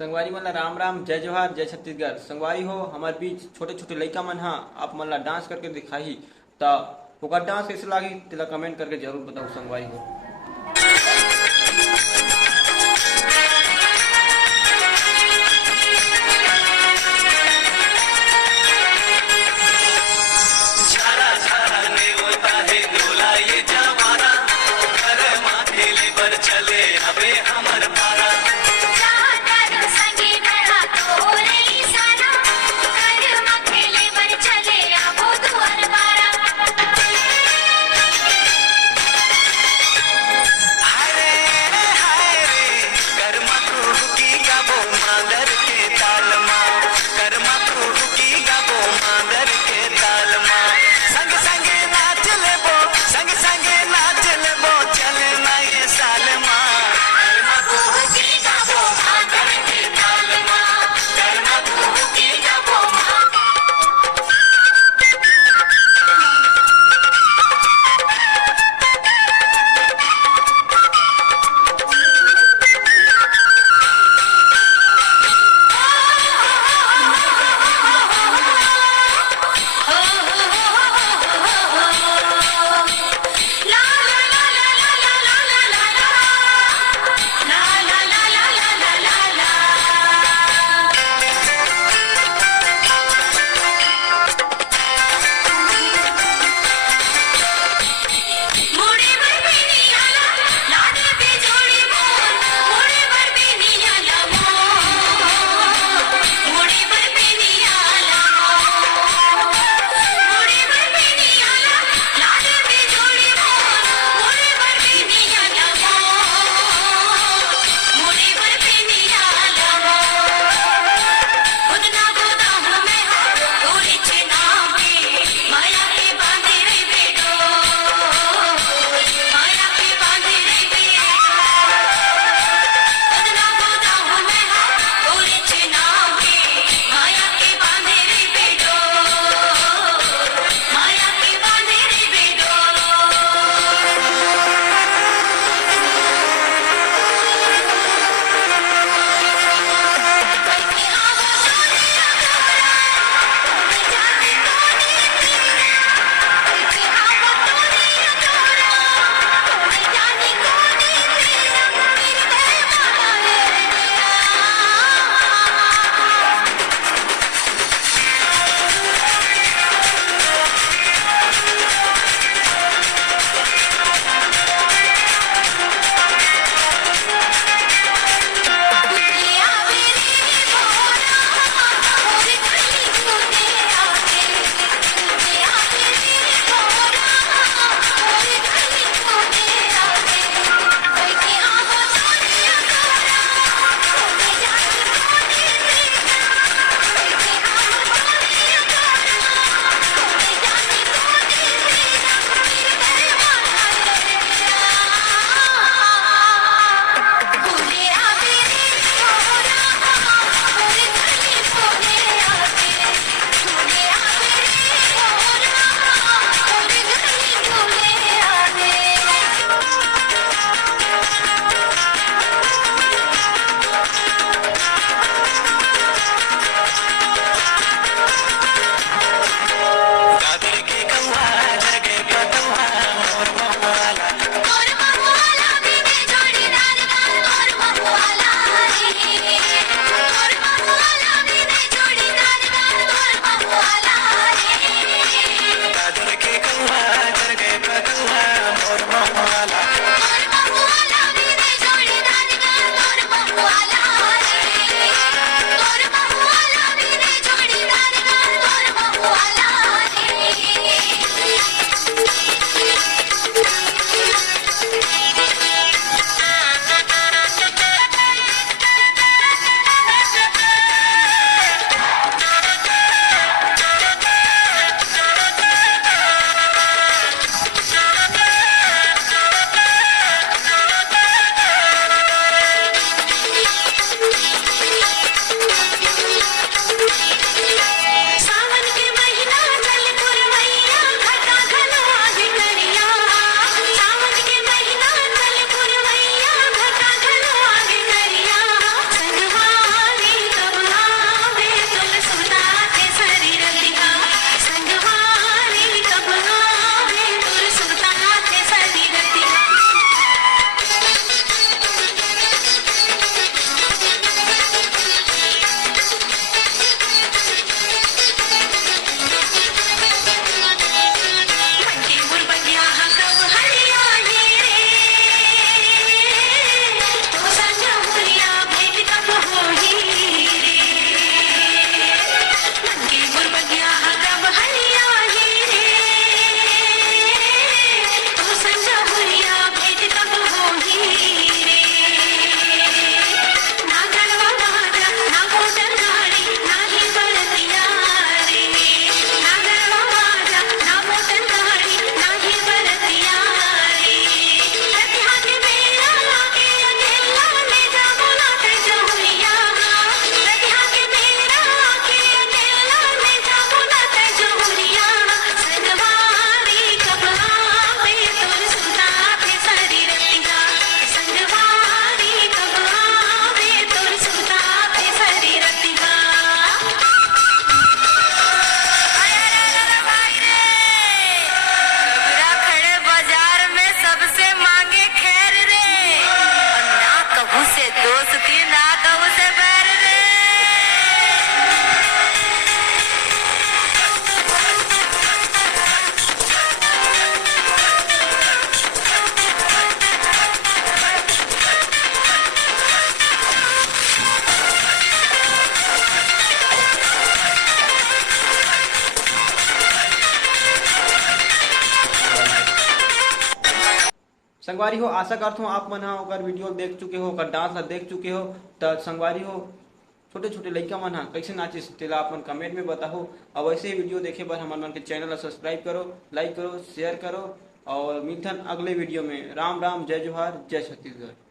संगवारी मन ला राम राम, जय जोहार, जय छत्तीसगढ़। संगवारी हो, हमारे बीच छोटे छोटे लइका मन हा आप मन ला डांस करके दिखाही त ओकर डांस कैसे लागी तेला कमेंट करके जरूर बताओ संगवारी हो। झारा झारा ने होता है डोला ये जमाना, घर माथे ले बर चले अबे हमर भारा। संगवारी हो आशा करता हूँ आप मन ओकर वीडियो देख चुके हो, ओकर डांस ला देख चुके हो। तो संगवारी हो छोटे छोटे लड़का मन कैसे नाचिस तेला आप मन कमेंट में बताओ। और वैसे ही वीडियो देखे बर हमारे मन के चैनल ला सब्सक्राइब करो, लाइक करो, शेयर करो और मिलथन अगले वीडियो में। राम राम, जय जोहार, जय छत्तीसगढ़।